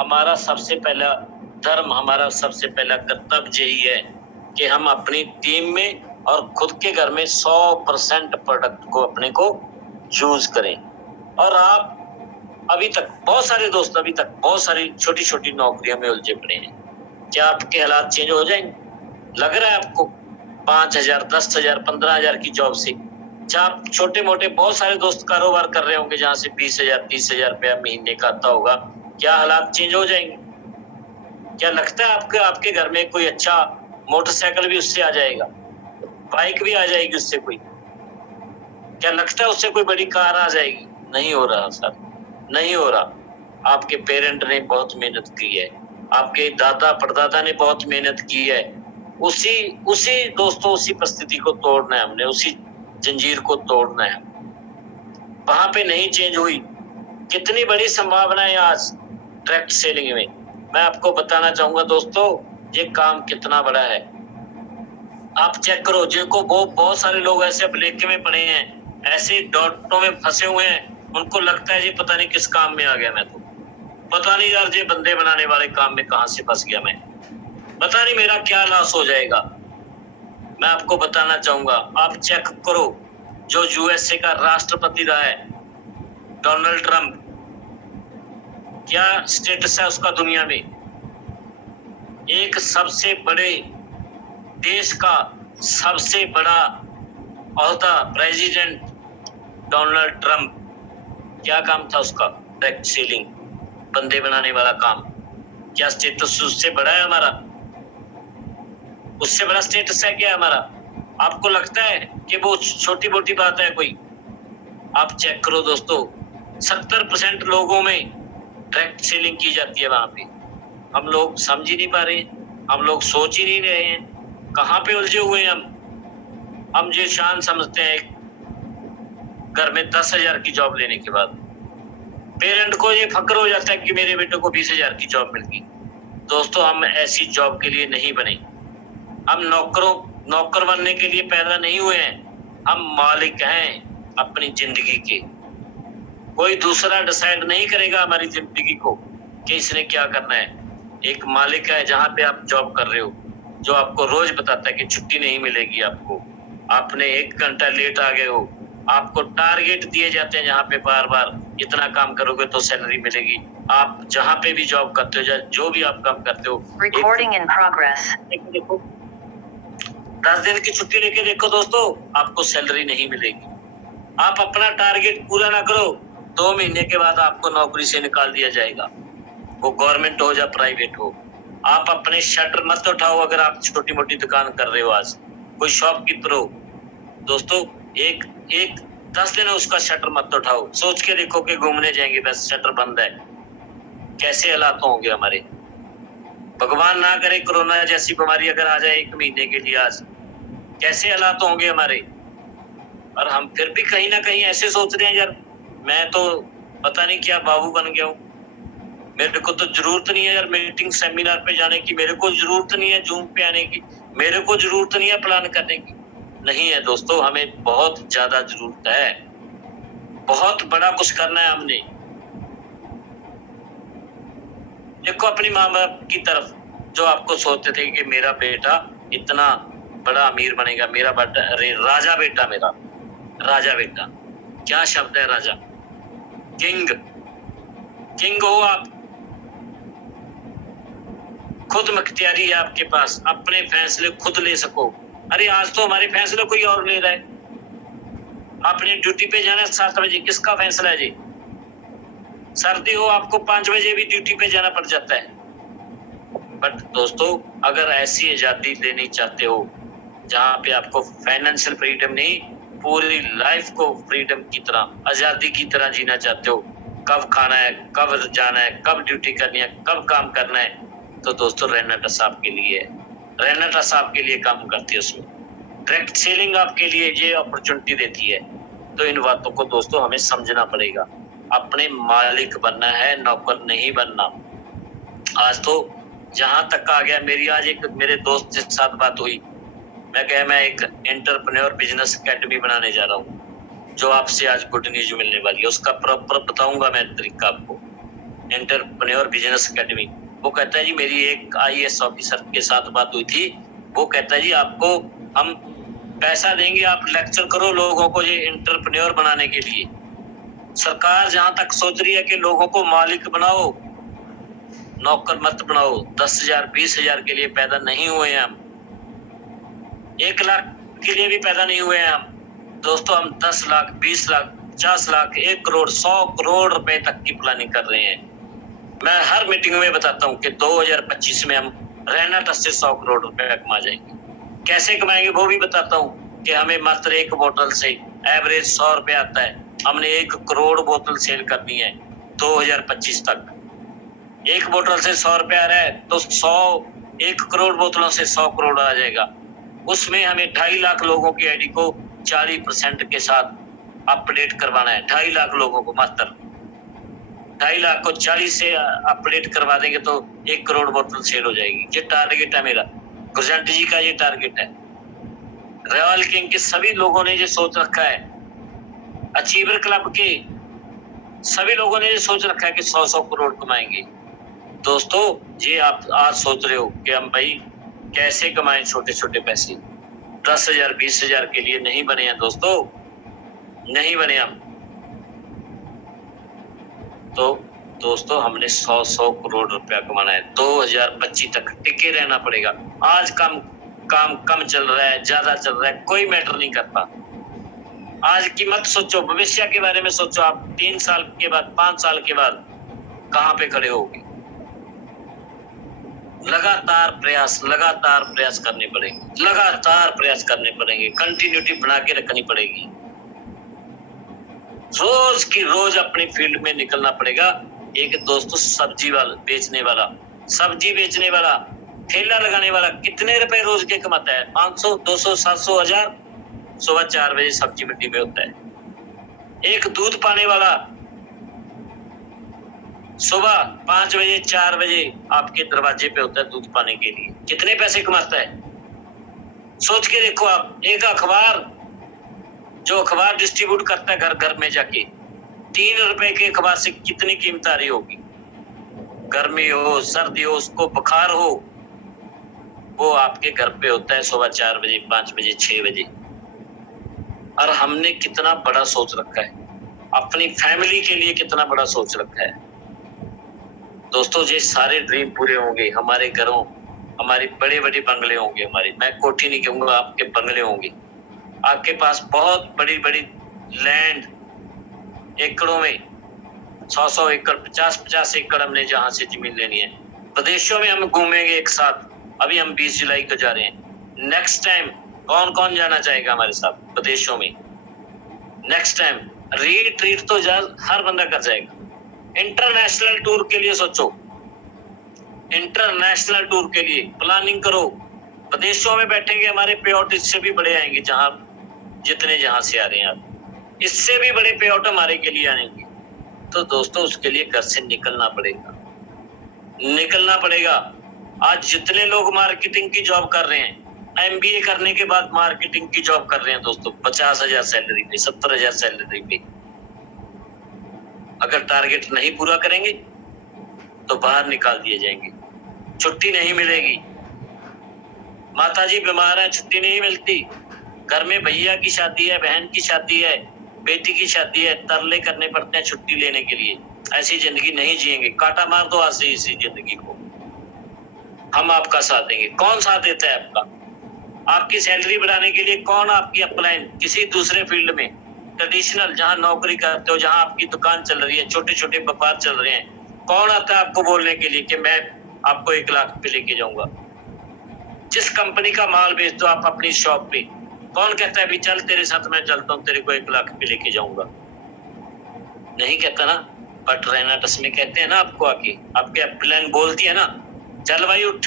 हमारा सबसे पहला धर्म, हमारा सबसे पहला कर्तव्य यही है कि हम अपनी टीम में और खुद के घर में 100% प्रोडक्ट को अपने को यूज करें। और आप अभी तक बहुत सारे दोस्त अभी तक बहुत सारी छोटी-छोटी नौकरियों में उलझे पड़े हैं। क्या आपके हालात चेंज हो जाएंगे? लग रहा है आपको 5,000, 10,000, 15,000 की जॉब से? क्या आप छोटे-मोटे बहुत सारे दोस्त कारोबार कर रहे होंगे जहाँ से 20,000, 30,000 रुपया महीने का आता होगा। क्या हालात चेंज हो जाएंगे? क्या लगता है आपके घर में कोई अच्छा मोटरसाइकिल भी उससे आ जाएगा? बाइक भी आ जाएगी उससे कोई? क्या लगता है उससे कोई बड़ी कार आ जाएगी? नहीं हो रहा सर, नहीं हो रहा। आपके पेरेंट ने बहुत मेहनत की है, आपके दादा परदादा ने बहुत मेहनत की है। उसी दोस्तों उसी परिस्थिति को तोड़ना है हमने, उसी जंजीर को तोड़ना है। वहां पे नहीं चेंज हुई। कितनी बड़ी संभावना है आज डायरेक्ट सेलिंग में। मैं आपको बताना चाहूंगा दोस्तों, ये काम कितना बड़ा है। आप चेक करो, जिनको वो बहुत सारे लोग ऐसे ब्लेके में पड़े हैं, ऐसे डॉटों में फंसे हुए हैं, उनको लगता है जी पता नहीं किस काम में आ गया मैं तो। पता नहीं यार ये बंदे बनाने वाले काम में कहां से फंस गया मैं। पता नहीं मेरा क्या लॉस हो जाएगा। मैं आपको बताना चाहूंगा, आप चेक करो, जो यूएसए का राष्ट्रपति रहा है डोनाल्ड ट्रंप, क्या स्टेटस है उसका दुनिया में। एक सबसे बड़े देश का सबसे बड़ा ओहदा प्रेसिडेंट डोनाल्ड ट्रंप, क्या काम था उसका? डायरेक्ट सेलिंग, बंदे बनाने वाला काम। क्या स्टेटस उससे बड़ा है हमारा? उससे बड़ा स्टेटस है क्या हमारा? आपको लगता है कि वो छोटी मोटी बात है कोई? आप चेक करो दोस्तों, 70% लोगों में डायरेक्ट सेलिंग की जाती है वहां पे। हम लोग समझ ही नहीं पा रहे हैं, हम लोग सोच ही नहीं रहे हैं, कहां पे उलझे हुए हैं हम ये शान समझते हैं घर में 10,000 की जॉब लेने के बाद। पेरेंट को ये फक्र हो जाता है कि मेरे बेटे को 20,000 की जॉब मिल गई। दोस्तों, हम ऐसी जॉब के लिए नहीं बने। हम नौकर बनने के लिए पैदा नहीं हुए हैं। हम मालिक हैं अपनी जिंदगी के। कोई दूसरा डिसाइड नहीं करेगा हमारी जिंदगी को कि इसने क्या करना है। एक मालिक है जहां पे आप जॉब कर रहे हो, जो आपको रोज बताता है कि छुट्टी नहीं मिलेगी आपको, आपने 1 घंटा लेट आ गए हो, आपको टारगेट दिए जाते हैं जहां पे बार बार इतना काम करोगे तो सैलरी मिलेगी। आप जहां पे भी जॉब करते हो, जो भी आप काम करते हो, Recording in progress. देखो 10 दिन की छुट्टी लेके देखो दोस्तों, आपको सैलरी नहीं मिलेगी। आप अपना टारगेट पूरा ना करो, 2 महीने के बाद आपको नौकरी से निकाल दिया जाएगा, वो गवर्नमेंट हो या प्राइवेट हो। आप अपने शटर मत उठाओ अगर आप छोटी मोटी दुकान कर रहे हो। आज कोई शॉपकीपर हो दोस्तों, एक 10 दिन उसका शटर मत उठाओ, सोच के देखो कि घूमने जाएंगे बस शटर बंद है, कैसे हालात होंगे हमारे। भगवान ना करे कोरोना जैसी बीमारी अगर आ जाए 1 महीने के लिए, आज कैसे हालात होंगे हमारे। और हम फिर भी कहीं ना कहीं ऐसे सोच रहे हैं यार, मैं तो पता नहीं क्या बाबू बन गया हूँ, मेरे को तो जरूरत नहीं है यार मीटिंग सेमिनार पे जाने की, मेरे को जरूरत नहीं है जूम पे आने की, मेरे को जरूरत नहीं है प्लान करने की। नहीं है दोस्तों, हमें बहुत ज्यादा जरूरत है, बहुत बड़ा कुछ करना है हमने। देखो अपनी माँ बाप की तरफ, जो आपको सोचते थे कि मेरा बेटा इतना बड़ा अमीर बनेगा, मेरा बेटा, अरे राजा बेटा, मेरा राजा बेटा, क्या शब्द है राजा, किंग हो आप, खुद मुख्तियारी है आपके पास, अपने फैसले खुद ले सको। अरे आज तो हमारे फैसले कोई और ले रहा है। आपने ड्यूटी पे जाना 7 बजे, किसका फैसला है जी? सर्दी हो आपको 5 बजे भी ड्यूटी पे जाना पड़ जाता है। बट दोस्तों, अगर ऐसी आजादी लेनी चाहते हो जहाँ पे आपको फाइनेंशियल फ्रीडम नहीं, पूरी लाइफ को फ्रीडम की तरह, आजादी की तरह जीना चाहते हो, कब खाना है, कब जाना है, कब ड्यूटी करनी है, कब काम करना है, तो दोस्तों रेनाटा साहब के लिए, रेनाटा साहब के लिए काम करती है। उसमें डायरेक्ट सेलिंग आपके लिए ये अपॉर्चुनिटी देती है। तो इन बातों को दोस्तों हमें समझना पड़ेगा। अपने मालिक बनना है, नौकर नहीं बनना। आज तो जहां तक आ गया, मेरी आज एक मेरे दोस्त के साथ बात हुई, मैं एक एंटरप्रेन्योर बिजनेस एकेडमी बनाने जा रहा हूँ, जो आपसे आज गुड न्यूज मिलने वाली है, उसका प्रॉपर बताऊंगा मैं तरीका आपको। Entrepreneur business academy. वो कहता है जी मेरी एक IAS ऑफिसर के साथ बात हुई थी, वो कहता है जी आपको हम पैसा देंगे, आप लेक्चर करो लोगों को ये एंटरप्रेन्योर बनाने के लिए। सरकार जहां तक सोच रही है कि लोगों को मालिक बनाओ, नौकर मत बनाओ। 10,000 20,000 के लिए पैदा नहीं हुए हैं हम, 1 लाख के लिए भी पैदा नहीं हुए हैं हम दोस्तों। हम 10 लाख 20 लाख 50 लाख 1 करोड़ 100 करोड़ रुपए तक की प्लानिंग कर रहे हैं। मैं हर मीटिंग में बताता हूँ कि 2025 में हम रहना टस से 100 करोड़ रुपए कमा जाएंगे। कैसे कमाएंगे वो भी बताता हूँ कि हमें मात्र 1 बोतल से एवरेज 100 रुपए आता है, हमने 1 करोड़ बोतल सेल करनी है 2025 तक। 1 बोतल से 100 रुपए आ रहा है तो 1 करोड़ बोतलों से 100 करोड़ आ जाएगा। उसमें हमें 2.5 लाख लोगों की आईडी को 40% के साथ अपडेट करवाना है। 2.5 लाख लोगों को मात्र 2.5 लाख को 40 से अपडेट करवा देंगे तो 1 करोड़ बोतल सेल हो जाएगी। ये टारगेट है मेरा, गुरजंट जी का ये टारगेट है। रॉयल किंग के सभी लोगों ने ये सोच रखा है, अचीवर क्लब के सभी लोगों ने ये सोच रखा है कि 100 करोड़ कमाएंगे। दोस्तों ये आप आज सोच रहे हो कि हम भाई कैसे कमाएं छोटे छोटे पैसे। 10,000 20,000 के लिए नहीं बने हैं दोस्तों, नहीं बने हम। तो दोस्तों हमने 100 करोड़ रुपया कमाना है। 2025 तक टिके रहना पड़ेगा। आज काम कम चल रहा है, ज्यादा चल रहा है, कोई मैटर नहीं करता। आज की मत सोचो, भविष्य के बारे में सोचो। आप 3 साल के बाद 5 साल के बाद कहां पे खड़े होगे। लगातार प्रयास करने पड़ेंगे, लगातार प्रयास करने पड़ेंगे, कंटिन्यूटी बना के रखनी पड़ेगी। रोज की रोज अपनी फील्ड में निकलना पड़ेगा। एक दोस्तों सब्जी बेचने वाला ठेला लगाने वाला कितने रुपए रोज के कमाता है? 500 200 700 1000 सुबह 4 बजे सब्जी मंडी में होता है। एक दूध पाने वाला सुबह 5 बजे 4 बजे आपके दरवाजे पे होता है दूध पाने के लिए, कितने पैसे कमाता है सोच के देखो आप। एक अखबार जो अखबार डिस्ट्रीब्यूट करता है घर घर में जाके, 3 रुपए के अखबार से कितनी कीमत आ रही होगी। गर्मी हो सर्दी हो उसको बुखार हो, वो आपके घर पे होता है सुबह 4 बजे 5 बजे 6 बजे। और हमने कितना बड़ा सोच रखा है, अपनी फैमिली के लिए कितना बड़ा सोच रखा है दोस्तों। ये सारे ड्रीम पूरे होंगे हमारे घरों, हमारे बड़े बड़े बंगले होंगे हमारे। मैं कोठी नहीं कहूंगा, आपके बंगले होंगे। आपके पास बहुत बड़ी बड़ी लैंड एकड़ों में 100 एकड़ 50 एकड़ हमने जहां से जमीन लेनी है। प्रदेशों में हम घूमेंगे एक साथ। अभी हम 20 जुलाई को जा रहे हैं। नेक्स्ट टाइम कौन कौन जाना चाहेगा हमारे साथ प्रदेशों में? नेक्स्ट टाइम रिट्रीट तो हर बंदा कर जाएगा। इंटरनेशनल टूर के लिए सोचो, इंटरनेशनल टूर के लिए प्लानिंग करो। प्रदेशों में बैठेंगे, हमारे पेआउट इससे भी बड़े आएंगे, जहां से आ रहे हैं आप, इससे भी बड़े पेआउट हमारे के लिए आएंगे। तो दोस्तों उसके लिए घर से निकलना पड़ेगा। आज जितने लोग मार्केटिंग की जॉब कर रहे हैं, MBA करने के बाद मार्केटिंग की जॉब कर रहे हैं दोस्तों, 50,000 सैलरी पे 70,000 सैलरी पे। अगर टारगेट नहीं पूरा करेंगे तो बाहर निकाल दिए जाएंगे, छुट्टी नहीं मिलेगी। माताजी बीमार है, छुट्टी नहीं मिलती। घर में भैया की शादी है, बहन की शादी है, बेटी की शादी है, तरले करने पड़ते हैं छुट्टी लेने के लिए। ऐसी जिंदगी नहीं जिएंगे। काटा मार दो आज से इसी जिंदगी को। हम आपका साथ देंगे। कौन साथ देता है आपका? आपकी सैलरी बढ़ाने के लिए कौन आपकी अपलाइन किसी दूसरे फील्ड में ट्रेडिशनल जहां नौकरी करते हो, जहां आपकी दुकान चल रही है, छोटे छोटे व्यापार चल रहे हैं, कौन आता है आपको बोलने के लिए कि मैं आपको 1 लाख पे लेके जाऊंगा? जिस कंपनी का माल बेच दो आप अपनी शॉप पे, कौन कहता है भी चल तेरे साथ मैं चलता हूँ, तेरे को 1 लाख पे लेके जाऊंगा? नहीं कहता ना। बट रहना टस में कहते हैं ना आपको आके, आपके अपलाइन बोलती है ना, चल भाई उठ,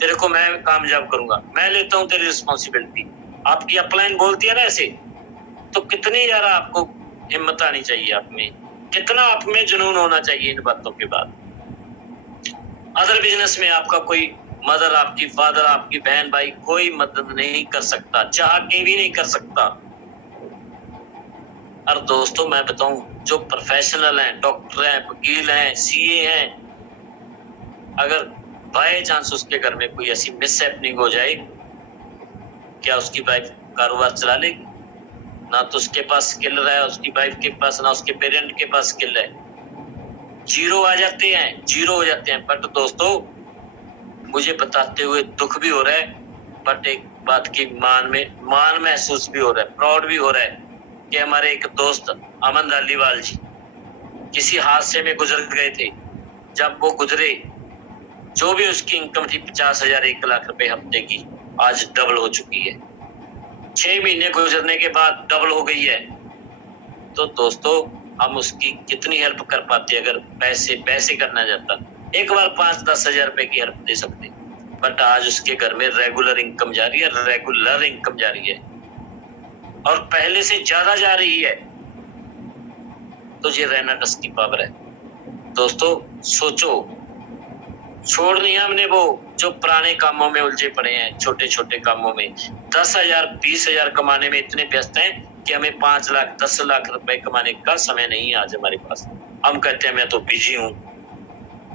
तेरे को मैं कामयाब करूंगा, मैं लेता हूं तेरी रिस्पॉन्सिबिलिटी। आपकी अपलाइन बोलती है ना ऐसे, तो कितनी ज्यादा आपको हिम्मत आनी चाहिए आप में, कितना आप में जुनून होना चाहिए इन बातों के बाद। अदर बिजनेस में आपका कोई मदर, आपकी फादर, आपकी बहन भाई कोई मदद नहीं कर सकता, चाह के भी नहीं कर सकता। और दोस्तों मैं बताऊं, जो प्रोफेशनल हैं, डॉक्टर हैं, वकील हैं, सीए हैं, अगर बाय चांस उसके घर में कोई ऐसी मिस हैपनिंग हो जाए, क्या उसकी वाइफ कारोबार चला लेगी? ना तो उसके पास स्किल है, उसकी वाइफ के पास, ना उसके पेरेंट के पास स्किल है। जीरो आ जाते हैं, जीरो हो जाते हैं। बट दोस्तों मुझे बताते हुए दुख भी हो रहा है, बट एक बात की मान महसूस भी हो रहा है, प्राउड भी हो रहा है कि हमारे एक दोस्त अमन धालीवाल जी किसी हादसे में गुजर गए थे। जब वो गुजरे, जो भी उसकी इनकम थी 50,000 1 लाख रुपए हफ्ते की, आज डबल हो चुकी है। 6 महीने गुजरने के बाद डबल हो गई है। तो दोस्तों हम उसकी कितनी हेल्प कर पाते अगर पैसे करना चाहता। एक बार 5-10 हजार रुपए की हेल्प दे सकते, बट आज उसके घर में रेगुलर इनकम जा रही है, और पहले से ज्यादा जा रही है। तो ये रेनाटस की पावर है। दोस्तों सोचो, छोड़नी है हमने वो जो पुराने कामों में उलझे पड़े हैं, छोटे छोटे कामों में 10,000 20,000 कमाने में इतने व्यस्त हैं कि हमें 5 लाख 10 लाख रुपए कमाने का समय नहीं है आज हमारे पास। हम कहते हैं मैं तो बिजी हूँ,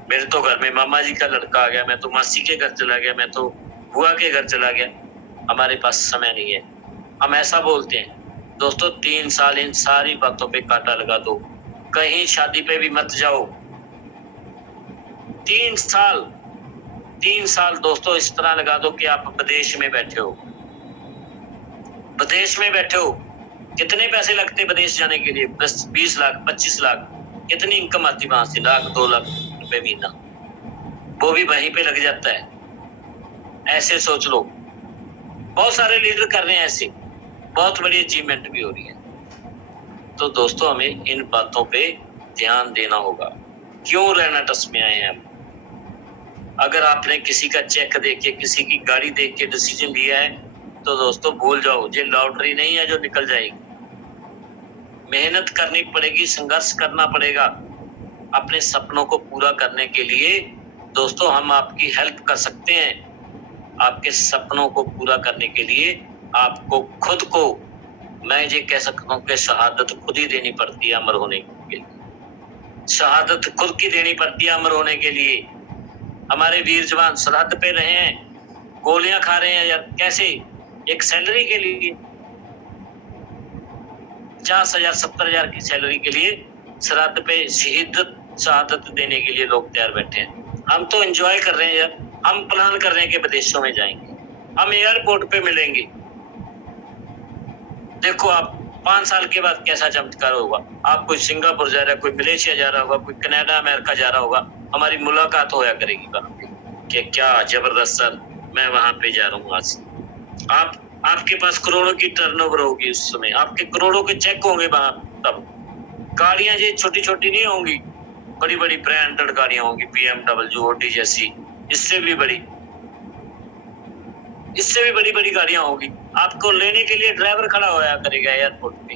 मेरे तो घर में मामा जी का लड़का आ गया, मैं तो मासी के घर चला गया, मैं तो बुआ के घर चला गया, हमारे पास समय नहीं है। हम ऐसा बोलते हैं। दोस्तों 3 साल इन सारी बातों पे कांटा लगा दो, कहीं शादी पे भी मत जाओ। 3 साल दोस्तों इस तरह लगा दो कि आप विदेश में बैठे हो। कितने पैसे लगते विदेश जाने के लिए? 20 लाख 25 लाख। कितनी इनकम आती वहां से? 1 लाख 2 लाख रुपए महीना, वो भी वहीं पे लग जाता है। ऐसे सोच लो, बहुत सारे लीडर कर रहे हैं ऐसे, बहुत बड़ी अचीवमेंट भी हो रही है। तो दोस्तों हमें इन बातों पे ध्यान देना होगा। क्यों रेनाटस में आए हैं हम? अगर आपने किसी का चेक देख के, किसी की गाड़ी देख के डिसीजन लिया है, तो दोस्तों भूल जाओ, ये लॉटरी नहीं है जो निकल जाएगी। मेहनत करनी पड़ेगी, संघर्ष करना पड़ेगा अपने सपनों को पूरा करने के लिए। दोस्तों हम आपकी हेल्प कर सकते हैं। आपके सपनों को पूरा करने के लिए आपको खुद को, मैं ये कह सकता हूँ कि शहादत खुद ही देनी पड़ती है अमर होने के लिए। शहादत खुद की देनी पड़ती है अमर होने के लिए। हमारे वीर जवान सरहद पे रहे हैं, गोलियां खा रहे हैं यार, कैसे? एक सैलरी के लिए 50,000 70,000 की सैलरी के लिए सरहद पे शहादत देने के लिए लोग तैयार बैठे हैं। हम तो एंजॉय कर रहे हैं यार, हम प्लान कर रहे हैं कि विदेशों में जाएंगे, हम एयरपोर्ट पे मिलेंगे। देखो आप 5 साल के बाद कैसा चमत्कार होगा। आप कोई सिंगापुर जा रहा है, कोई मलेशिया जा रहा होगा, कोई कनाडा अमेरिका जा रहा होगा, हमारी मुलाकात होया करेगी वहां पे कि क्या जबरदस्त सर, मैं वहां पे जा रहा हूँ आज। आपके पास करोड़ों की टर्नओवर होगी उस समय, आपके करोड़ों के चेक होंगे वहां। तब गाड़ियां ये छोटी छोटी नहीं होंगी, बड़ी बड़ी ब्रांडेड गाड़ियां होंगी, BMW ऑडी जैसी, इससे भी बड़ी गाड़ियां होगी। आपको लेने के लिए ड्राइवर खड़ा होया करेगा एयरपोर्ट पे।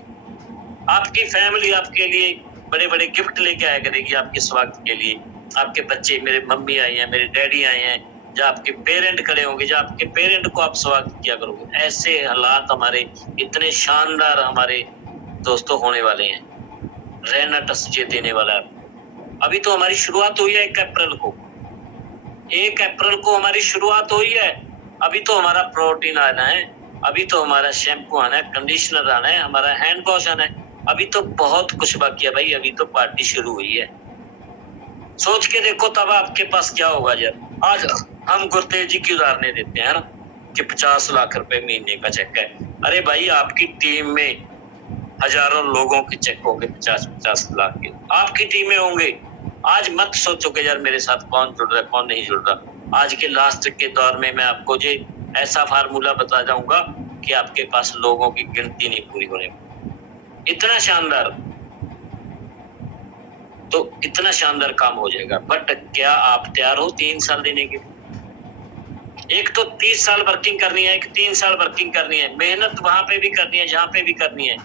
आपकी फैमिली आपके लिए बड़े बड़े गिफ्ट लेके आया करेगी आपके स्वागत के लिए। आपके बच्चे, मेरे मम्मी आई हैं, मेरे डैडी आए हैं, जब आपके पेरेंट खड़े होंगे, जब आपके पेरेंट को आप स्वागत किया करोगे। ऐसे हालात हमारे इतने शानदार हमारे दोस्तों होने वाले हैं। रेनाटस ये देने वाला है। अभी तो हमारी शुरुआत हुई है 1 अप्रैल को हमारी शुरुआत हुई है। अभी तो हमारा प्रोटीन आना है, अभी तो हमारा शैम्पू आना है, कंडीशनर आना है, हमारा हैंड वॉश आना है। अभी तो बहुत कुछ बाकी है भाई, अभी तो पार्टी शुरू हुई है। सोच के देखो तब आपके पास क्या होगा यार। आज हम गुरतेज जी की उदाहरण देते हैं ना कि 50 लाख रुपए महीने का चेक है। अरे भाई आपकी टीम में हजारों लोगों के चेक होंगे 50-50 लाख के, आपकी टीम में होंगे। आज मत सोचो कि यार मेरे साथ कौन जुड़ रहा है कौन नहीं जुड़ रहा। आज के लास्ट के दौर में मैं आपको ये ऐसा फार्मूला बता जाऊंगा कि आपके पास लोगों की गिनती नहीं पूरी होने, इतना शानदार, तो इतना शानदार काम हो जाएगा। बट क्या आप तैयार हो 3 साल देने के लिए? एक तो 30 साल वर्किंग करनी है, एक 3 साल वर्किंग करनी है। मेहनत वहां पे भी करनी है जहां पे भी करनी है।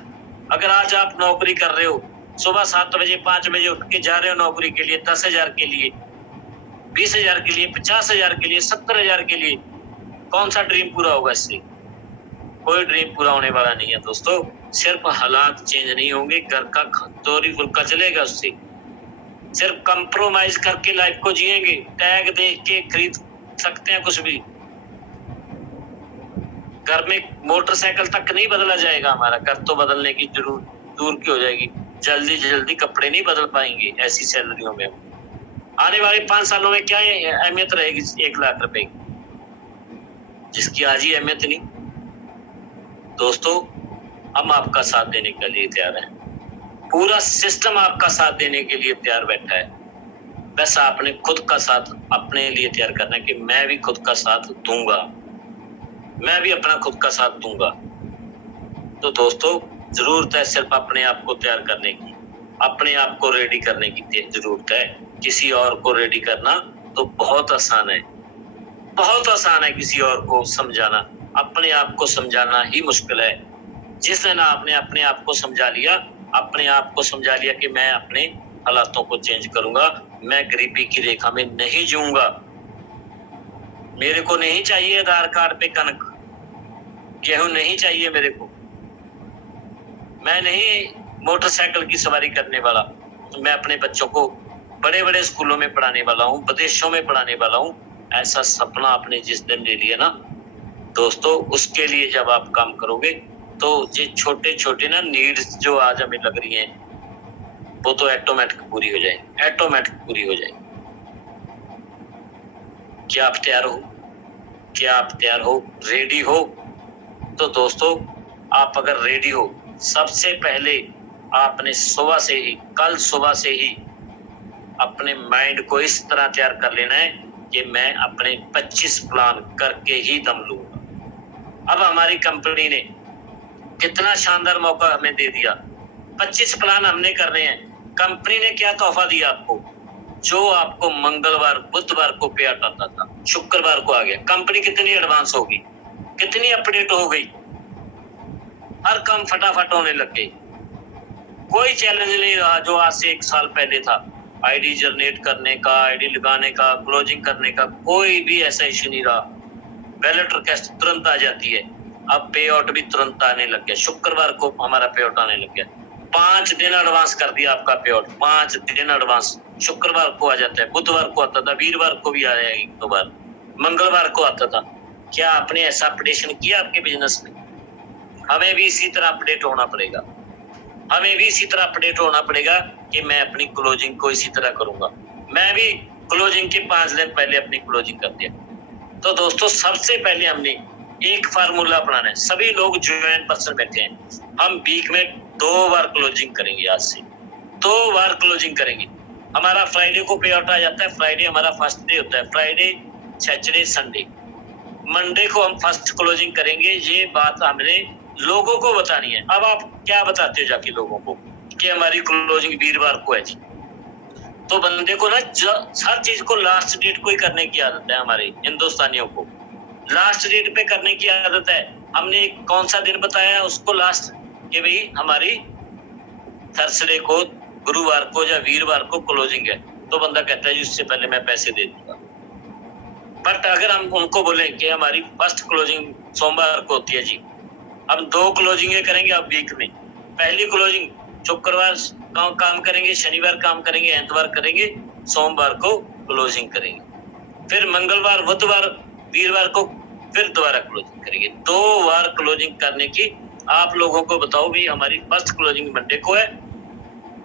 अगर आज आप नौकरी कर रहे हो, सुबह 7 बजे 5 बजे उठ के जा रहे हो नौकरी के लिए, 10,000 के लिए, 20,000 के लिए, 50,000 के लिए, 70,000 के लिए, कौन सा ड्रीम पूरा होगा इससे? कोई ड्रीम पूरा होने वाला नहीं है दोस्तों। सिर्फ हालात चेंज नहीं होंगे, घर का तोरी फुल्का चलेगा उससे। सिर्फ कंप्रोमाइज करके लाइफ को जिएंगे। टैग देख के खरीद सकते हैं कुछ भी। घर में मोटरसाइकिल तक नहीं बदला जाएगा हमारा। घर तो बदलने की जरूरत दूर की हो जाएगी। जल्दी जल्दी कपड़े नहीं बदल पाएंगे ऐसी सैलरियों में। आने वाले 5 सालों में क्या अहमियत रहेगी 1 लाख रुपए की, जिसकी आज ही अहमियत नहीं। दोस्तों, हम आपका साथ देने के लिए तैयार हैं। पूरा सिस्टम आपका साथ देने के लिए तैयार बैठा है। बस आपने खुद का साथ अपने लिए तैयार करना है कि मैं भी खुद का साथ दूंगा, मैं भी अपना खुद का साथ दूंगा। तो दोस्तों, जरूरत है सिर्फ अपने आप को तैयार करने की, अपने आप को रेडी करने की जरूरत है। किसी और को रेडी करना तो बहुत आसान है, बहुत आसान है किसी और को समझाना। अपने आप को समझाना ही मुश्किल है। जिस दिन आपने अपने आप को समझा लिया, अपने आप को समझा लिया कि मैं अपने हालातों को चेंज करूंगा, मैं गरीबी की रेखा में नहीं जीऊंगा, मेरे को नहीं चाहिए आधार कार्ड पे कनक, गेहूं नहीं चाहिए मेरे को, मैं नहीं मोटरसाइकिल की सवारी करने वाला, मैं अपने बच्चों को बड़े बड़े स्कूलों में पढ़ाने वाला हूँ, विदेशों में पढ़ाने वाला हूँ। ऐसा सपना आपने जिस दिन ले लिया ना दोस्तों, उसके लिए जब आप काम करोगे तो ये छोटे छोटे ना नीड्स जो आज हमें लग रही हैं, वो तो ऑटोमेटिक पूरी हो जाएगी, ऑटोमेटिक पूरी हो जाएगी। क्या आप तैयार हो? क्या आप तैयार हो, रेडी हो? तो दोस्तों, आप अगर रेडी हो, सबसे पहले आपने सुबह से ही, कल सुबह से ही अपने माइंड को इस तरह तैयार कर लेना है कि मैं अपने 25 प्लान करके ही दम लूंगा। अब हमारी कंपनी ने कितना शानदार मौका हमें दे दिया। 25 प्लान हमने करने हैं। कंपनी ने क्या तोहफा दिया आपको? जो आपको मंगलवार बुधवार को पे आता था, शुक्रवार को आ गया। कंपनी कितनी एडवांस होगी, कितनी अपडेट हो गई, हर काम फटाफट होने लग गई। कोई चैलेंज नहीं रहा जो आज से 1 साल पहले था। आईडी जनरेट करने का, आईडी लगाने का, क्लोजिंग करने का कोई भी ऐसा इश्यू नहीं रहा। बैलेट रिक्वेस्ट तुरंत आ जाती है। अब पे आउट भी तुरंत आने लग गया। शुक्रवार को हमारा पे आउट आने लग गया। 5 दिन एडवांस कर दिया आपका पे आउट, 5 दिन एडवांस। शुक्रवार को आ जाता है, बुधवार को आता था, वीरवार को भी आया एक दो बार, मंगलवार को आता था। क्या आपने ऐसा अपडेशन किया आपके बिजनेस में? हमें भी इसी तरह अपडेट होना पड़ेगा। हमें भी इसी तरह अपडेट होना पड़ेगा कि मैं अपनी क्लोजिंग को इसी तरह करूंगा। मैं भी क्लोजिंग के 5 दिन पहले अपनी क्लोजिंग कर दिया। तो दोस्तों, सबसे पहले हमने एक फार्मूला अपनाना है। सभी लोग ज्वाइन पर्सन बैठे हैं। हम वीक में 2 बार क्लोजिंग करेंगे। आज से 2 बार क्लोजिंग करेंगे। हमारा फ्राइडे को पे आउट आ जाता है। फ्राइडे हमारा फर्स्ट डे होता है। फ्राइडे, सैटरडे, संडे, मंडे को हम फर्स्ट क्लोजिंग करेंगे। ये बात हमने लोगों को बतानी है। अब आप क्या बताते हो जाके लोगों को कि हमारी क्लोजिंग वीरवार को है जी? तो बंदे को ना हर चीज को लास्ट डेट को ही करने की आदत है। हमारे हिंदुस्तानियों को लास्ट डेट पे करने की आदत है। हमने कौन सा दिन बताया उसको लास्ट, कि भाई हमारी थर्सडे को, गुरुवार को या वीरवार को क्लोजिंग है। तो बंदा कहता है जी उससे पहले मैं पैसे दे दूंगा। बट अगर हम उनको बोले कि हमारी फर्स्ट क्लोजिंग सोमवार को होती है जी, हम 2 क्लोजिंग करेंगे अब वीक में। पहली क्लोजिंग शुक्रवार काम करेंगे, शनिवार काम करेंगे, एतवार करेंगे, सोमवार को क्लोजिंग करेंगे, फिर मंगलवार, बुधवार, वीरवार को फिर दोबारा क्लोजिंग करेंगे। 2 बार क्लोजिंग करने की आप लोगों को बताओ भी। हमारी फर्स्ट क्लोजिंग मंडे को है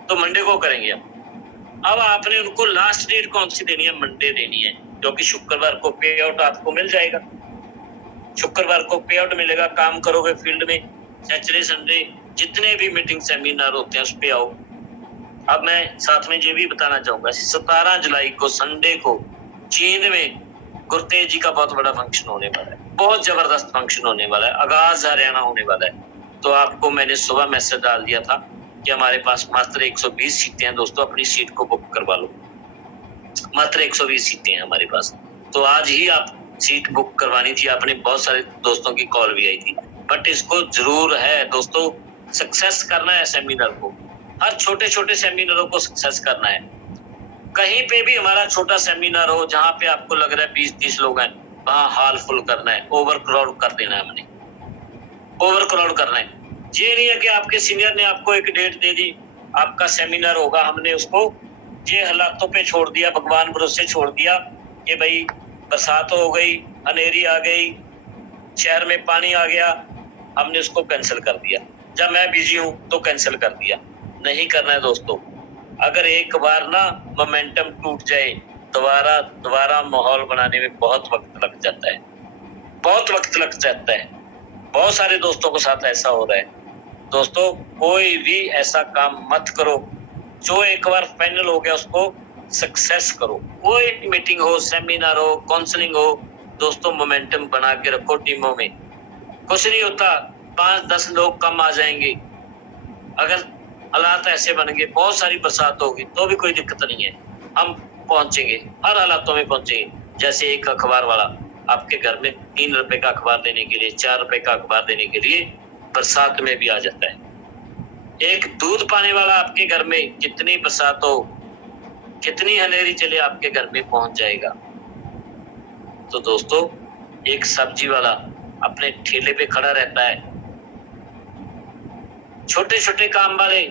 तो मंडे को करेंगे हम। अब आपने उनको लास्ट डेट कौन सी देनी है? मंडे देनी है, क्योंकि शुक्रवार को पे आउट आपको मिल जाएगा। शुक्रवार को पे आउट मिलेगा, काम करोगे फील्ड में। सैटरडे संडे जितने भी मीटिंग सेमिनार होते हैं उस पे आओ। अब मैं साथ में ये भी बताना चाहूंगा, 17 जुलाई को संडे को चीन में गुरतेज जी का बहुत बड़ा फंक्शन होने वाला है। बहुत जबरदस्त फंक्शन होने वाला है। आगाज हरियाणा होने वाला है। तो आपको मैंने सुबह मैसेज डाल दिया था कि हमारे पास मात्र 120 सीटें हैं दोस्तों, अपनी सीट को बुक करवा लो। मात्र 120 सीटें हैं हमारे पास। तो आज ही आप सीट बुक करवानी थी। आपने बहुत सारे दोस्तों की कॉल भी आई थी। बट इसको जरूर है दोस्तों सक्सेस करना है सेमिनार को। हर छोटे छोटे सेमिनारों को सक्सेस करना है। कहीं पे भी हमारा छोटा सेमिनार हो जहां पे आपको लग रहा है 20-30 लोग हैं, वहां हॉल फुल करना है, ओवर क्राउड कर देना है हमने। ओवर क्राउड करना है। ये नहीं है कि आपके सीनियर ने आपको एक डेट दे दी, आपका सेमिनार होगा, हमने उसको ये हालातों पे छोड़ दिया, भगवान भरोसे छोड़ दिया कि भाई बरसात हो गई, अंधेरी आ गई, शहर में पानी आ गया, हमने उसको कैंसिल कर दिया, जब मैं बिजी हूं तो कैंसिल कर दिया। नहीं करना है दोस्तों। अगर एक बार ना मोमेंटम टूट जाए, दोबारा माहौल बनाने में बहुत वक्त लग जाता है, बहुत वक्त लग जाता है। बहुत सारे दोस्तों के साथ ऐसा हो रहा है। दोस्तों, कोई भी ऐसा काम मत करो, जो एक बार फाइनल हो गया उसको सक्सेस करो। कोई मीटिंग हो, सेमिनार हो, काउंसलिंग हो, दोस्तों मोमेंटम बना के रखो। टीमों में कुछ नहीं होता, 5-10 लोग कम आ जाएंगे। अगर हालात ऐसे बन गए, बहुत सारी बरसात होगी तो भी कोई दिक्कत नहीं है, हम पहुंचेंगे, हर हालातों में पहुंचेंगे। जैसे एक अखबार वाला आपके घर में 3 रुपए का अखबार देने के लिए, 4 रुपए का अखबार देने के लिए बरसात में भी आ जाता है। एक दूध पाने वाला आपके घर में कितनी बरसात हो, कितनी अंधेरी चले, आपके घर में पहुंच जाएगा। तो दोस्तों, एक सब्जी वाला अपने ठेले पे खड़ा रहता है, छोटे छोटे काम वाले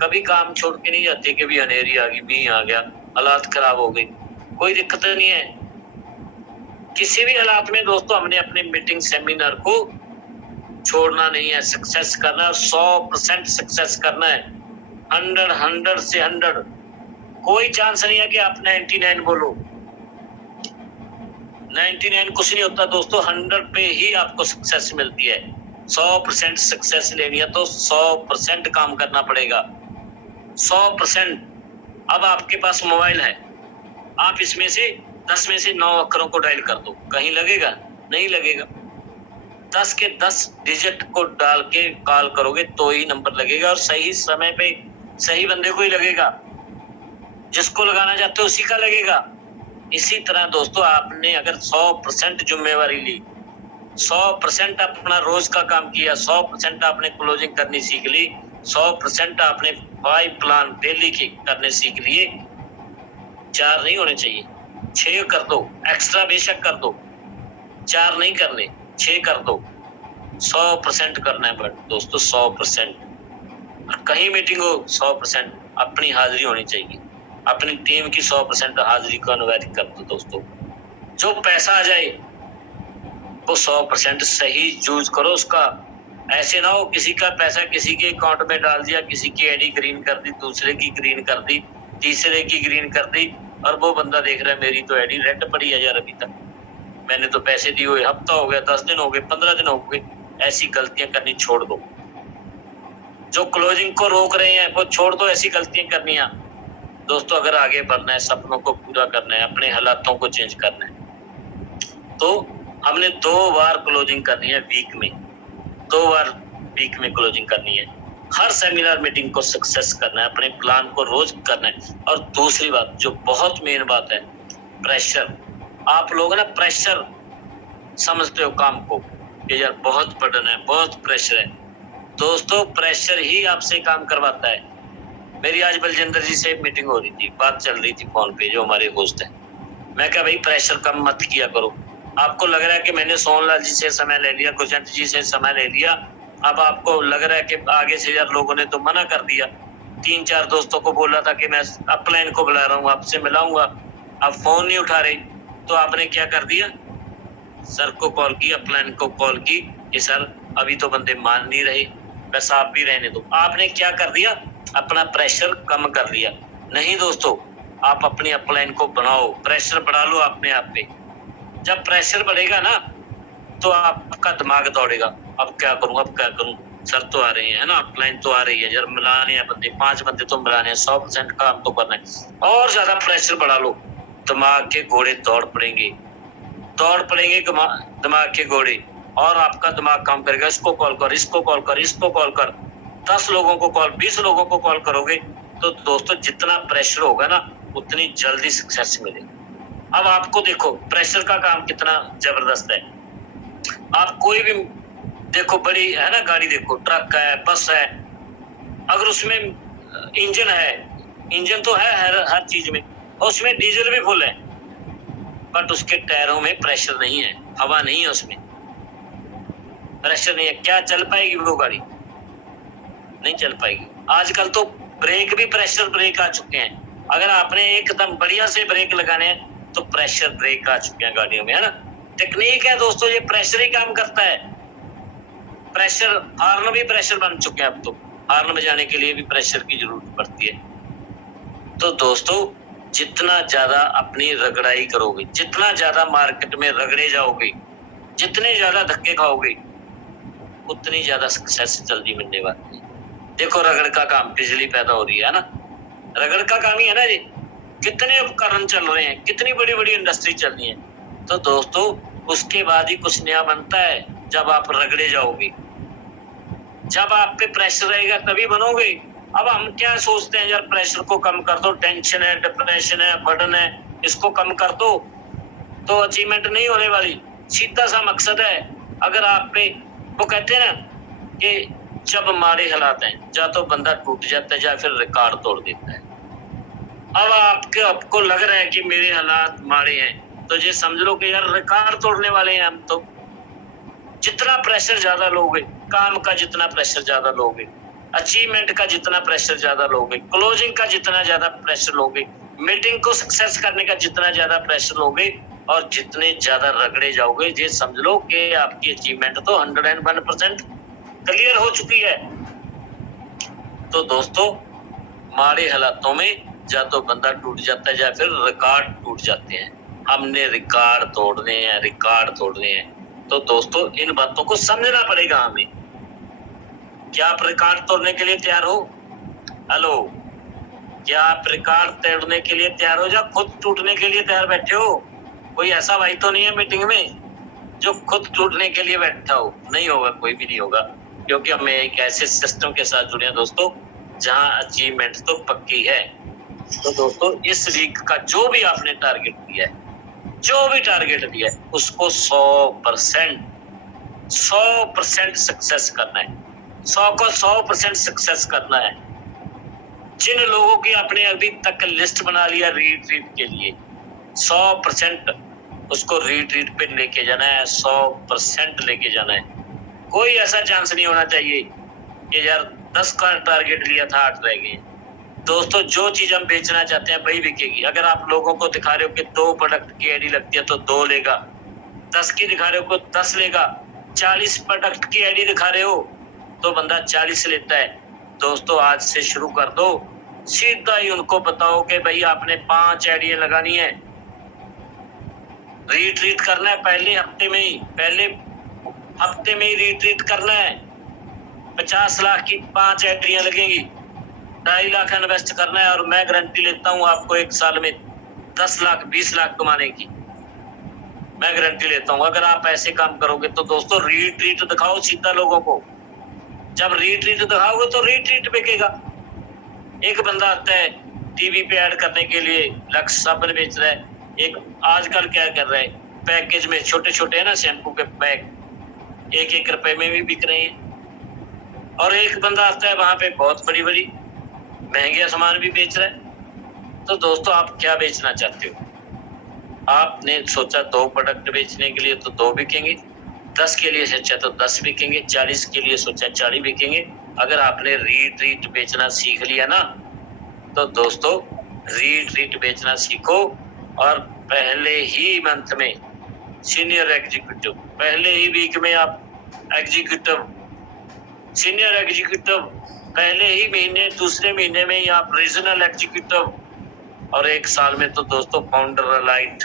कभी काम छोड़ के नहीं जाते कि भी अंधेरी आ गई, मींह आ गया, हालात खराब हो गई, कोई दिक्कत नहीं है। किसी भी हालात में दोस्तों हमने अपने मीटिंग सेमिनार को छोड़ना नहीं है, सक्सेस करना है, 100% सक्सेस करना है। 100 से 100, कोई चांस नहीं है कि आप 99 बोलो। 99 कुछ नहीं होता दोस्तों, 100 पे ही आपको सक्सेस मिलती है। 100% सक्सेस लेनी है तो 100% काम करना पड़ेगा, 100%। अब आपके पास मोबाइल है, आप इसमें से 10 में से 9 अक्षरों को डायल कर दो, कहीं लगेगा? नहीं लगेगा। 10 के 10 डिजिट को डाल के कॉल करोगे तो ही नंबर लगेगा, और सही समय पे सही बंदे को ही लगेगा, जिसको लगाना चाहते हो उसी का लगेगा। इसी तरह दोस्तों, आपने अगर 100% जिम्मेवारी ली, 100% अपना रोज का काम किया, 100% आपने क्लोजिंग करनी सीख ली, 100% आपने 5 प्लान डेली के करने सीख लिए। 4 नहीं होने चाहिए, 6 कर दो, एक्स्ट्रा बेशक कर दो, 4 नहीं करने, 6 कर दो। 100% करना है दोस्तों, 100%। कहीं मीटिंग हो, 100% अपनी हाजिरी होनी चाहिए, अपनी टीम की 100% हाजिरी को अनिवार्य कर दो दोस्तों। जो पैसा आ जाए वो 100% सही यूज करो उसका। ऐसे ना हो किसी का पैसा किसी के अकाउंट में डाल दिया, किसी की आईडी ग्रीन कर दी, दूसरे की ग्रीन कर दी, तीसरे की ग्रीन कर दी, और वो बंदा देख रहा है मेरी तो आईडी रेड पड़ी है यार, अभी तक मैंने तो पैसे दिए हुए हफ्ता हो गया, 10 दिन हो गए, 15 दिन हो गए। ऐसी गलतियां करनी छोड़ दो। जो क्लोजिंग को रोक रहे हैं वो छोड़ दो, ऐसी गलतियां करनियां। दोस्तों, अगर आगे बढ़ना है, सपनों को पूरा करना है, अपने हालातों को चेंज करना है, तो हमने 2 बार क्लोजिंग करनी है वीक में, 2 बार वीक में क्लोजिंग करनी है। हर सेमिनार मीटिंग को सक्सेस करना है, अपने प्लान को रोज करना है। और दूसरी बात जो बहुत मेन बात है, प्रेशर। आप लोग ना प्रेशर समझते हो काम को कि यार बहुत बर्डन है, बहुत प्रेशर है। दोस्तों, प्रेशर ही आपसे काम करवाता है। मेरी आज बलजिंदर जी से मीटिंग हो रही थी, बात चल रही थी फोन पे, जो हमारे होस्ट है। मैं कहा भाई प्रेशर कम मत किया करो। आपको लग रहा है कि मैंने सोनलाल जी से समय ले लिया, गुरजंत जी से समय ले लिया, अब आपको लग रहा है कि आगे से यार लोगों ने तो मना कर दिया। 3-4 दोस्तों को बोला था कि मैं अपलाइन को बुला रहा हूँ, आपसे मिलाऊंगा, आप फोन नहीं उठा रहे, तो आपने क्या कर दिया? सर को कॉल की, अपलाइन को कॉल की कि सर अभी तो बंदे मान नहीं रहे, बस आप भी रहने दो। आपने क्या कर दिया? अपना प्रेशर कम कर लिया। नहीं दोस्तों, आप अपनी अपलाइन को बनाओ, प्रेशर बढ़ा लो अपने आप पे। जब प्रेशर बढ़ेगा ना तो आपका दिमाग दौड़ेगा, अब क्या करूं, अब क्या करूं, सर तो आ रहे हैं, है ना, अपलाइन तो आ रही है यार, मिलाने हैं बंदे, 5 बंदे तो मिलाने हैं, 100% काम तो करना है। और ज्यादा प्रेशर बढ़ा लो, दिमाग के घोड़े दौड़ पड़ेंगे दिमाग के घोड़े, और आपका दिमाग काम करेगा, इसको कॉल कर, इसको कॉल कर, इसको कॉल कर। 10 लोगों को कॉल, 20 लोगों को कॉल करोगे तो दोस्तों जितना प्रेशर होगा ना उतनी जल्दी सक्सेस मिलेगी। अब आपको देखो प्रेशर का काम कितना जबरदस्त है। आप कोई भी देखो, बड़ी है ना गाड़ी, देखो ट्रक है, बस है, अगर उसमें इंजन है, इंजन तो है हर चीज में, और उसमें डीजल भी फुल है, बट उसके टायरों में प्रेशर नहीं है, हवा नहीं है उसमें, प्रेशर नहीं है, क्या चल पाएगी वो गाड़ी? नहीं चल पाएगी। आजकल तो ब्रेक भी प्रेशर ब्रेक आ चुके हैं। अगर आपने एकदम बढ़िया से ब्रेक लगाने हैं तो प्रेशर ब्रेक आ चुके हैं गाड़ियों में, है ना। टेक्निक है दोस्तों, ये प्रेशर ही काम करता है। प्रेशर हॉर्न भी प्रेशर बन चुके हैं अब तो। हॉर्न बजाने के लिए भी प्रेशर की जरूरत पड़ती है। तो दोस्तों जितना ज्यादा अपनी रगड़ाई करोगे, जितना ज्यादा मार्केट में रगड़े जाओगे, जितने ज्यादा धक्के खाओगे, उतनी ज्यादा सक्सेस जल्दी मिलने वाली है। देखो रगड़ का काम, बिजली पैदा हो रही है ना, रगड़ का काम ही है ना जी। कितने उपकरण चल रहे हैं, कितनी बड़ी बड़ी इंडस्ट्री चल रही है। तो दोस्तों उसके बाद ही कुछ नया बनता है, जब आप रगड़े जाओगे, जब आप पे प्रेशर रहेगा तभी बनोगे। अब हम क्या सोचते हैं, यार प्रेशर को कम कर दो, टेंशन है, डिप्रेशन है, बर्डन है, इसको कम कर दो तो अचीवमेंट नहीं होने वाली। सीधा सा मकसद है। अगर आप पे, वो कहते हैं ना कि जब माड़े हालात हैं, या तो बंदा टूट जाता है या फिर रिकॉर्ड तोड़ देता है। अब आपको लग रहा है कि मेरे हालात माड़े हैं, तो ये समझ लो कि यार रिकॉर्ड तोड़ने वाले हैं हम तो। जितना प्रेशर ज्यादा लोगे, काम का जितना प्रेशर ज्यादा लोगे, अचीवमेंट का जितना प्रेशर ज्यादा लोगे, क्लोजिंग का जितना ज्यादा प्रेशर लोगे, मीटिंग को सक्सेस करने का जितना ज्यादा प्रेशर लोगे, और जितने ज्यादा रगड़े जाओगे, ये समझ लो कि आपकी अचीवमेंट तो 101% क्लियर हो चुकी है। तो दोस्तों माड़े हालातों में या तो बंदा टूट जाता है या फिर रिकॉर्ड टूट जाते हैं। हमने रिकॉर्ड तोड़ने हैं, रिकॉर्ड तोड़ने हैं। तो दोस्तों इन बातों को समझना पड़ेगा हमें। क्या आप रिकॉर्ड तोड़ने के लिए तैयार हो? हेलो, क्या आप रिकॉर्ड तोड़ने के लिए तैयार हो या खुद टूटने के लिए तैयार बैठे हो? कोई ऐसा भाई तो नहीं है मीटिंग में जो खुद टूटने के लिए बैठा हो? नहीं होगा, कोई भी नहीं होगा, क्योंकि हमें एक ऐसे सिस्टम के साथ जुड़े हैं दोस्तों जहां अचीवमेंट तो पक्की है। तो दोस्तों इस वीक का जो भी आपने टारगेट दिया है, जो भी टारगेट दिया है, उसको 100% सक्सेस करना है। 100 को 100% सक्सेस करना है। जिन लोगों की आपने अभी तक लिस्ट बना लिया रीट्रीट के लिए, 100% उसको रीट्रीट पे लेके जाना है, 100% लेके जाना है। कोई ऐसा चांस नहीं होना चाहिए कि यार 10 का टारगेट लिया था 8 रह गए। दोस्तों जो चीज हम बेचना चाहते हैं वही बिकेगी। अगर आप लोगों को दिखा रहे हो कि 2 प्रोडक्ट की आईडी लगती है तो 2 लेगा, 10 की दिखा रहे हो तो 10 लेगा, 40 प्रोडक्ट की आईडी दिखा रहे हो तो बंदा 40 लेता है। दोस्तों आज से शुरू कर दो, सीधा ही उनको बताओ कि भाई आपने 5 आईडियां लगानी है, रीट्रीट करना है पहले हफ्ते में ही रीट्रीट करना है। 50 लाख की 5 आईडियां लगेंगी, 2.5 लाख इन्वेस्ट करना है, और मैं गारंटी लेता हूं आपको 1 साल में 10 लाख 20 लाख कमाने की मैं गारंटी लेता हूं। अगर आप ऐसे काम करोगे तो दोस्तों रीट्रीट दिखाओ सीधा लोगों को। जब रीट्रीट दिखाओगे तो रीट्रीट बिकेगा। एक बंदा आता है टीवी पे ऐड करने के लिए, लक्स साबुन बेच रहा है, एक आजकल क्या कर रहा है, पैकेज में छोटे छोटे है ना शैम्पू के पैक 1-1 रुपए में भी बिक रहे हैं। और एक बंदा आता है वहां पे बहुत बड़ी बड़ी महंगे सामान भी बेच रहा है। तो दोस्तों आप क्या बेचना चाहते हो? आपने सोचा 2 प्रोडक्ट बेचने के लिए तो 2 बिकेंगे, 10 के लिए सोचा तो 10 बिकेंगे, 40 के लिए सोचा 40 बिकेंगे। अगर आपने रीट्रीट बेचना सीख लिया ना, तो दोस्तों रीट्रीट बेचना सीखो, और पहले ही मंथ में सीनियर एग्जीक्यूटिव, पहले ही वीक में आप एग्जीक्यूटिव, सीनियर एग्जीक्यूटिव, पहले ही महीने, दूसरे महीने में ही आप रीजनल एग्जीक्यूटिव, और 1 साल में तो दोस्तों फाउंडर लाइट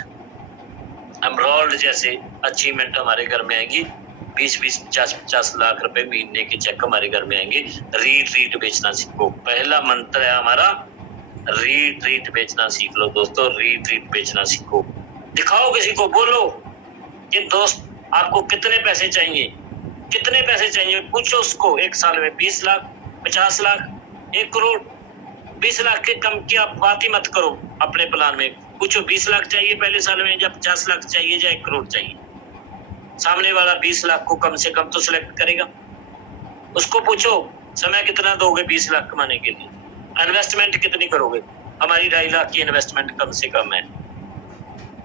एमरोल्ड जैसे अचीवमेंट हमारे घर में आएंगी। 20-20, 50-50 लाख रुपए महीने के चेक हमारे घर में आएंगे। रीट्रीट बेचना सीखो, पहला मंत्र है हमारा, रीट्रीट बेचना सीख लो दोस्तों, रीट्रीट बेचना सीखो। दिखाओ किसी को, बोलो कि दोस्त आपको कितने पैसे चाहिए, कितने पैसे चाहिए, पूछो उसको। 1 साल में 20 लाख, 50 लाख, 1 करोड़, 20 लाख के कम की आप बात ही मत करो अपने प्लान में। पूछो 20 लाख चाहिए पहले साल में, या 50 लाख चाहिए, या 1 करोड़ चाहिए। सामने वाला 20 लाख को कम से कम तो सिलेक्ट करेगा। उसको पूछो समय कितना दोगे 20 लाख कमाने के लिए, इन्वेस्टमेंट कितनी करोगे? हमारी 2.5 लाख की इन्वेस्टमेंट कम से कम है,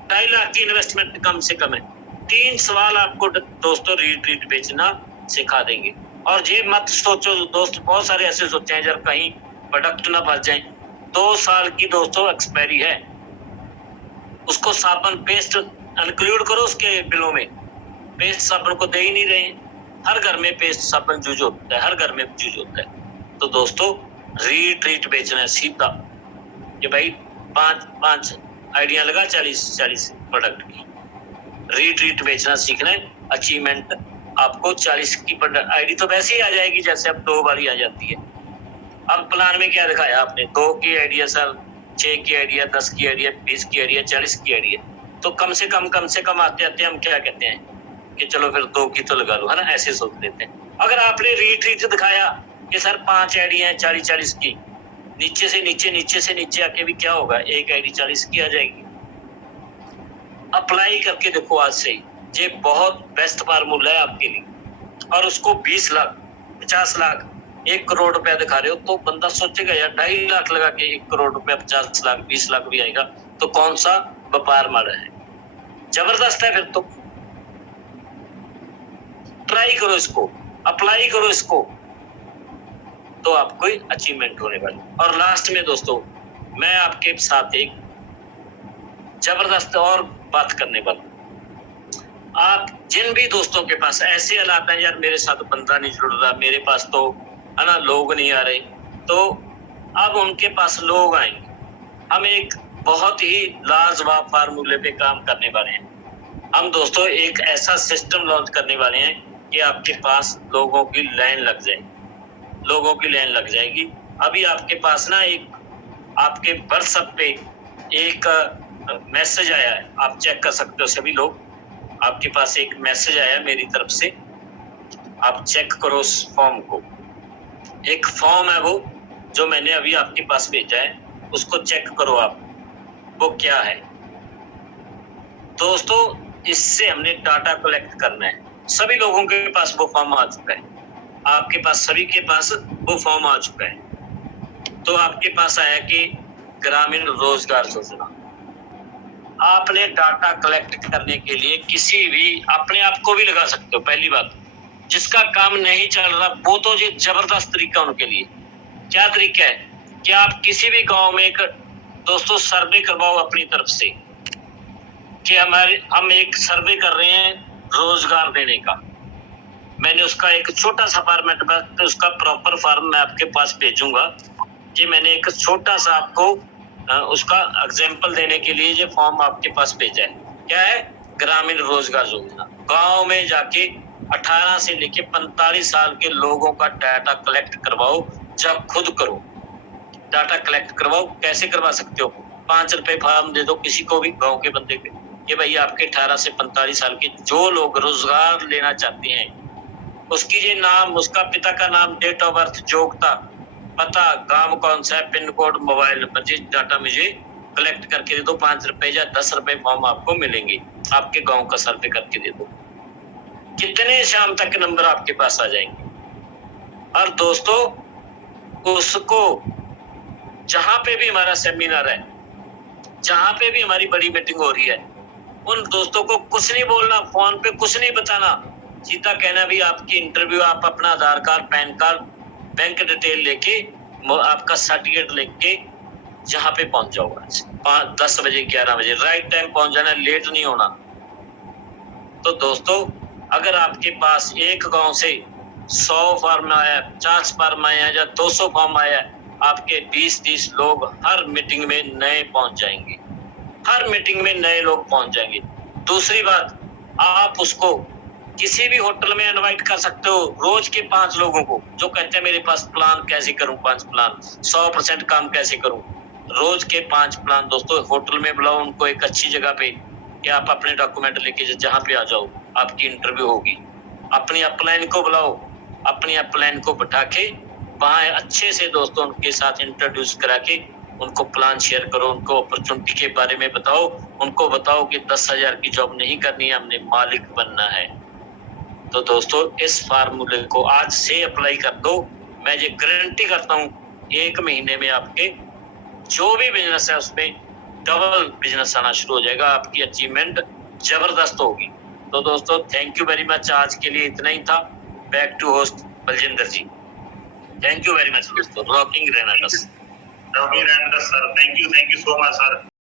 2.5 लाख की इन्वेस्टमेंट कम से कम है। 3 सवाल आपको दोस्तों रीट्रीट बेचना सिखा देंगे। और ये मत सोचो दोस्त, बहुत सारे ऐसे सोचते हैं जब कहीं प्रोडक्ट ना फंस जाए। 2 साल की दोस्तों एक्सपायरी है, उसको साबुन पेस्ट इंक्लूड करो उसके बिलों में। पेस्ट साबुन को दे ही नहीं रहे हैं। हर घर में पेस्ट साबुन यूज होता है, हर घर में यूज होता है। तो दोस्तों रीट्रीट बेचना है सीधा कि भाई 5 आइडिया लगा 40 प्रोडक्ट की। रीट्रीट बेचना सीखना है। अचीवमेंट आपको 40 की आईडी तो वैसे ही आ जाएगी जैसे अब 2 बार ही आ जाती है। अब प्लान में क्या दिखाया आपने? 2 की आइडिया सर, 6 की आइडिया, 10 की आइडिया, 20 की आइडिया, 40 की आइडिया। तो कम से कम आते आते हम क्या कहते हैं कि चलो फिर 2 की तो लगा लो, है ना, ऐसे सोच लेते हैं। अगर आपने रीट्रीट दिखाया कि सर 5 आइडिया है 40 की, नीचे से नीचे आके भी क्या होगा, एक आईडी 40 की आ जाएगी। अप्लाई करके देखो आज से ही, ये बहुत बेस्ट फार्मूला है आपके लिए। और उसको 20 लाख, 50 लाख, 1 करोड़ रुपया दिखा रहे हो तो बंदा सोचेगा यार 2.5 लाख लगा के 1 करोड़ रुपया, 50 लाख, 20 लाख भी आएगा तो कौन सा व्यापार माड़ा है। जबरदस्त है। फिर तो ट्राई करो इसको, अप्लाई करो इसको, तो आपको अचीवमेंट होने वाली। और लास्ट में दोस्तों मैं आपके साथ एक जबरदस्त और बात करने वाला। आप जिन भी दोस्तों के पास ऐसे हालात हैं यार मेरे साथ बंदा नहीं जुड़ रहा, मेरे पास तो है ना लोग नहीं आ रहे, तो अब उनके पास लोग आएंगे। हम एक बहुत ही लाजवाब फार्मूले पे काम करने वाले हैं। हम दोस्तों एक ऐसा सिस्टम लॉन्च करने वाले हैं कि आपके पास लोगों की लाइन लग जाएगी, लोगों की लाइन लग जाएगी। अभी आपके पास ना एक आपके व्हाट्सएप पे एक मैसेज आया है, आप चेक कर सकते हो सभी लोग। आपके पास एक मैसेज आया मेरी तरफ से, आप चेक करो उस फॉर्म को। एक फॉर्म है वो जो मैंने अभी आपके पास भेजा है, उसको चेक करो आप, वो क्या है। दोस्तों इससे हमने डाटा कलेक्ट करना है। सभी लोगों के पास वो फॉर्म आ चुका है, आपके पास सभी के पास वो फॉर्म आ चुका है। तो आपके पास आया कि ग्रामीण रोजगार योजना। आपने डाटा कलेक्ट करने के लिए किसी भी अपने आप को भी लगा सकते हो। पहली बात, जिसका काम नहीं चल रहा वो तो ये जबरदस्त तरीका उनके लिए। क्या तरीका है कि आप किसी भी गांव में एक दोस्तों सर्वे करवाओ अपनी तरफ से कि हम एक सर्वे कर रहे हैं रोजगार देने का। मैंने उसका एक छोटा सा फॉर्मेट में उसका प्रॉपर फॉर्म मैं आपके पास भेजूंगा। जी मैंने एक छोटा सा आपको उसका एग्जाम्पल देने के लिए ये फॉर्म आपके पास भेजा है। क्या है? ग्रामीण रोजगार योजना। गांव में जाके 18 से लेके 45 साल के लोगों का डाटा कलेक्ट करवाओ, जब खुद करो डाटा कलेक्ट करवाओ। कैसे करवा सकते हो? 5 रुपए फॉर्म दे दो किसी को भी गांव के बंदे के, ये भाई आपके 18 से 45 साल के जो लोग रोजगार लेना चाहते हैं, उसकी ये नाम, उसका पिता का नाम, डेट ऑफ बर्थ, योग्यता, पता, गांव कौन सा है, पिन कोड, मोबाइल नंबर, ये डाटा मुझे कलेक्ट करके दे दो। 5 रुपए या 10 रुपए फॉर्म आपको मिलेंगे, आपके गांव का सर्वे करके दे दो। कितने शाम तक नंबर आपके पास आ जाएंगे। और दोस्तों उसको जहां पे भी हमारा सेमिनार है, जहां पे भी हमारी बड़ी मीटिंग हो रही है, उन दोस्तों को कुछ नहीं बोलना, फोन पे कुछ नहीं बताना, सीधा कहना भी आपकी इंटरव्यू, आप अपना Aadhaar card, PAN card, bank detail लेके, आपका सर्टिफिकेट लेके जहां पे पहुंच जाओ। 10 बजे 11 बजे राइट टाइम पहुंच जाना, लेट नहीं होना। तो दोस्तों अगर आपके पास एक गांव से 100 फॉर्म आया, 50 फॉर्म आया या 200 फॉर्म आया, आपके 20-30 लोग हर मीटिंग में नए पहुंच जाएंगे, हर मीटिंग में नए लोग पहुंच जाएंगे। दूसरी बात, आप उसको किसी भी होटल में इनवाइट कर सकते हो, रोज के 5 लोगों को जो कहते हैं मेरे पास प्लान कैसे करूं, 5 प्लान 100% काम कैसे करूं। रोज के 5 प्लान दोस्तों होटल में बुलाओ उनको एक अच्छी जगह पे, कि आप अपने डॉक्यूमेंट लेके जहां पे आ जाओ, आपकी इंटरव्यू होगी। अपनी अपलाइन को बुलाओ, अपनी अपलाइन को बैठा के वहां अच्छे से दोस्तों उनके साथ इंट्रोड्यूस करा के उनको प्लान शेयर करो, उनको अपॉर्चुनिटी के बारे में बताओ, उनको बताओ कि 10,000 की जॉब नहीं करनी है, हमने मालिक बनना है। तो दोस्तों इस फार्मूले को आज से अप्लाई कर दो, मैं ये गारंटी करता हूँ 1 महीने में आपके जो भी बिजनेस है उसमें डबल बिजनेस आना शुरू हो जाएगा, आपकी अचीवमेंट जबरदस्त होगी। तो दोस्तों थैंक यू वेरी मच, आज के लिए इतना ही था। Back to host Baljinder ji. Thank you very much दोस्तों, रॉकिंग रहना बस। रॉकिंग रहना sir, thank you so much sir.